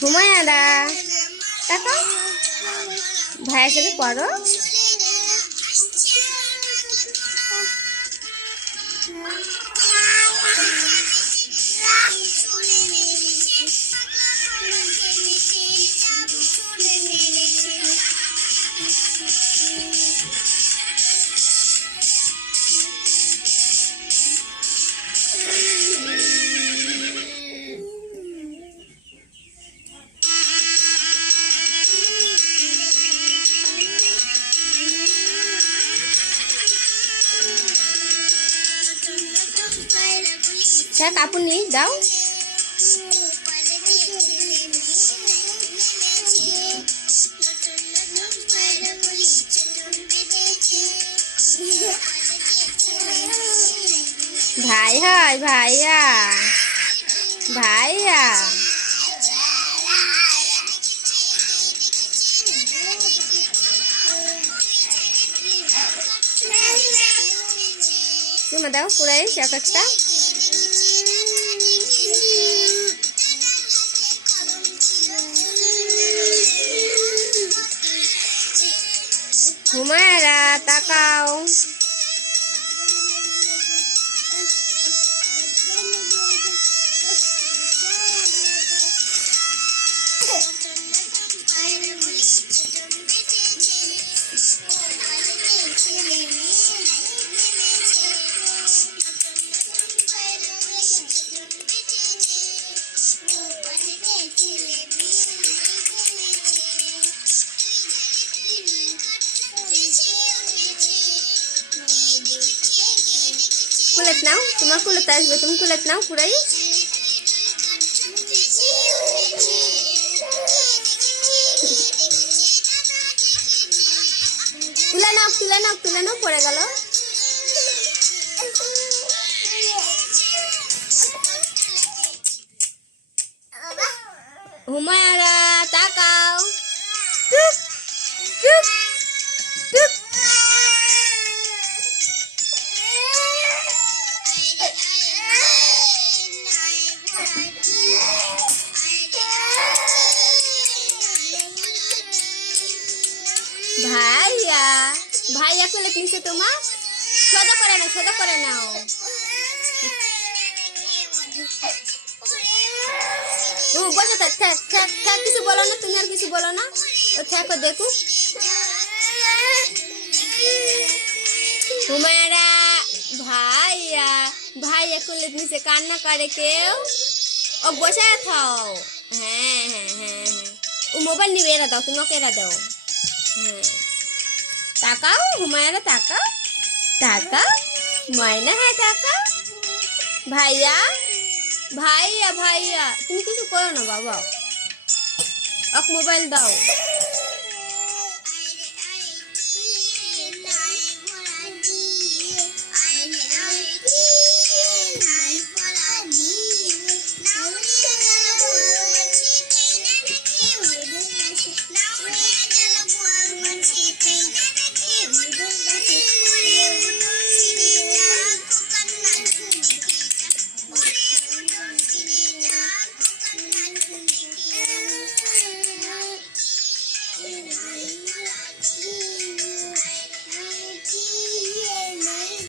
হুমায়াদা দেখো ভাইয়ের সাথে পড়ো। হ্যাঁ কাপড় নিই দাও ভাই হয় ভাইয়া ভাইয়া দাও পুরাই এক একটা হুমায়রা তাকাও। কুলেট নাও, তোমার কুলেতে আসবে, তুমি কুলেট নাও পুরাই। তুলে নাও তুলে নাও তুলে নাও, পড়ে গেল। হুমায়রা, তাকাও। টুক টুক ভাইয়া ভাইয়া কোলে নিচে তোমার? সোজা করে নাও, সোজা করে নাও। ও, বসে, থাক কিছু বলো না, তুমি আর কিছু বলো না। ও, থাকো, দেখো। হুমায়রা ভাইয়া ভাইয়া কোলে নিচে কান্না করে কেউ? ও, বসে থাও হ্যাঁ হ্যাঁ হ্যাঁ হ্যাঁ। ও, মোবাইল নিবে, এরা দাও, তোমাকে এরা দাও। তাকাও হুমায়রা তাকাও তাকাও ময়না হ্যাঁ তাকাও ভাইয়া ভাইয়া ভাইয়া তুমি কিছু করো না বাবা অক মোবাইল দাও